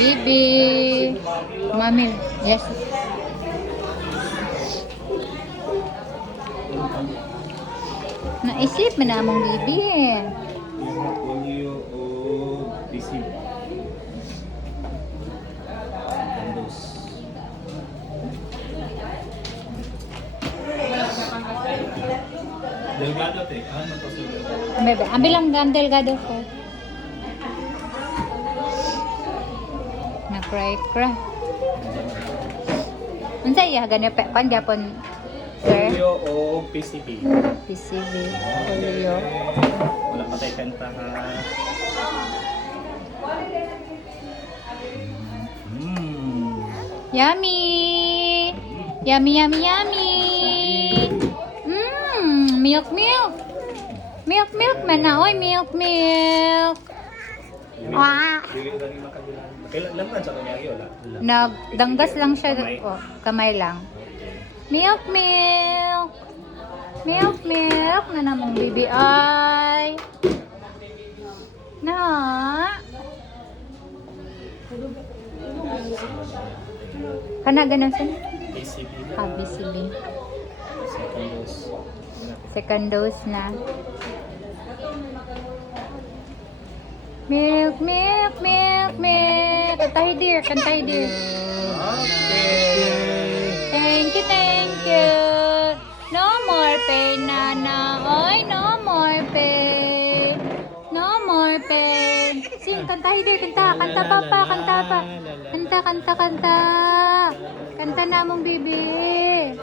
Bibi. Mamil. Yes. Naisip mo na mong bibi eh. Polio o BCV. Dos. Delgado te. Ano to sa Bebe, ambil lang ang delgado ko. Na-cry. Unsa iya ganya pe kan Japon sir? Polio o PCV. PCV, polio. Wala pa tayo kanta ha. Yummy! Yummy, yummy, yummy! Milk, milk! Milk, milk man na. Oy, milk, milk! Wah! Kailan lang sa kanya yun? Nagdanggas lang siya. Oh, kamay lang. Milk, milk! Milk, milk! Na namang bibi ay! Na! Kana ganun siya? PCV na. Ah, BCB. Second dose. Second dose na. Milk, milk, milk, milk. Kantay dear, kantay dear. Okay. Thank you, thank you. No more pain, Nana. Oy, no more pain. No more pain. Sing, kantay dear, kanta. Kanta pa pa, kanta pa. Kanta, kanta, kanta. Kanta na mong bibi.